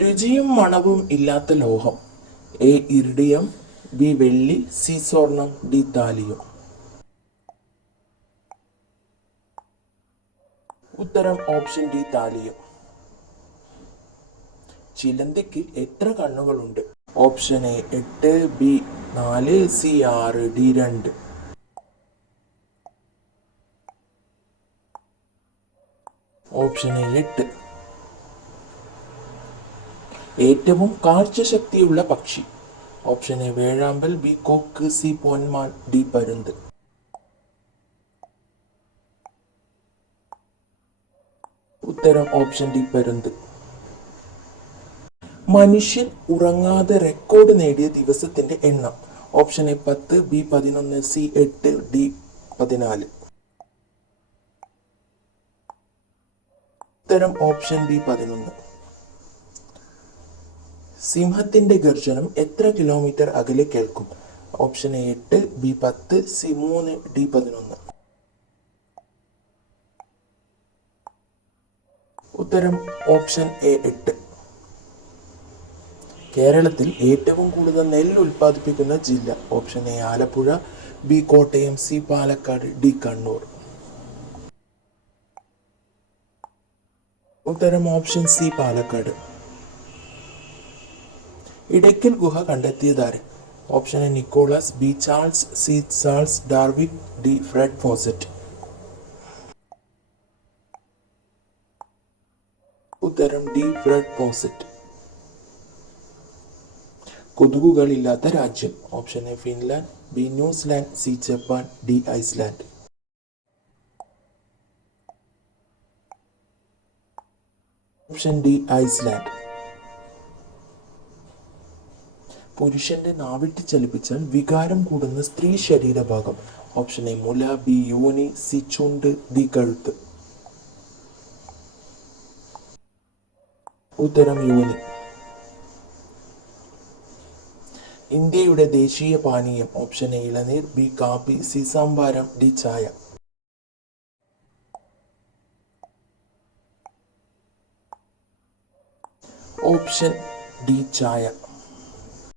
രുചിയും മണവും ഇല്ലാത്ത ലോഹം. എ ഇറിഡിയം, ബി വെള്ളി, സി സ്വർണം, ഡി താലിയം. ഉത്തരം ഓപ്ഷൻ ഡി താലിയം. ചിലന്തിക്ക് എത്ര കണ്ണുകളുണ്ട്? Option A 8, B 4, C 6, D 2. Option A 8. ഏറ്റവും കാഴ്ചശക്തിയുള്ള പക്ഷി. ഓപ്ഷൻ എ വേഴാമ്പൽ, ബി കൊക്ക്, സി പൊന്മാൻ, ഡി പരുന്ത്. ഉത്തരം ഓപ്ഷൻ ഡി പരുന്ത്. മനുഷ്യൻ ഉറങ്ങാതെ റെക്കോർഡ് നേടിയ ദിവസത്തിന്റെ എണ്ണം. Option A 10, B 11, C 8, D 14. ഉത്തരം ഓപ്ഷൻ ബി 11. സിംഹത്തിന്റെ ഗർജനം എത്ര കിലോമീറ്റർ അകലെ കേൾക്കും? Option A 8, B 10, C 3, D 11. ഉത്തരം ഓപ്ഷൻ എ 8. കേരളത്തിൽ ഏറ്റവും കൂടുതൽ നെല്ല് ഉൽപ്പാദിപ്പിക്കുന്ന ജില്ല. Option A Alappuzha, B Kottayam, C Palakkad, D Kannur. ഉത്തരം ഓപ്ഷൻ സി പാലക്കാട്. ഇടയ്ക്കൽ ഗുഹ കണ്ടെത്തിയതാര്? Option A Nicholas, B Charles, C Charles Darwin, D Fred Fawcett. ഉത്തരം ഡി ഫ്രെഡ് ഫോസറ്റ്. കൊതുകുകളില്ലാത്ത രാജ്യം. Option A Finland, B New Zealand, C Japan, D Iceland. Option D Iceland. പുരുഷന്റെ നാവിട്ട് ചലിപ്പിച്ചാൽ വികാരം കൂടുന്ന സ്ത്രീ ശരീരഭാഗം. ഓപ്ഷൻ എ മുല, ബി യോനി, സി ചുണ്ട്, ഡി കഴുത്ത്. ഉത്തരം യോനി. ഇന്ത്യയുടെ ദേശീയ പാനീയം. ഓപ്ഷൻ എ ഇളനീർ, ബി കാപ്പി, സി സംഭാരം, ഡി ചായ. ഓപ്ഷൻ ഡി ചായ.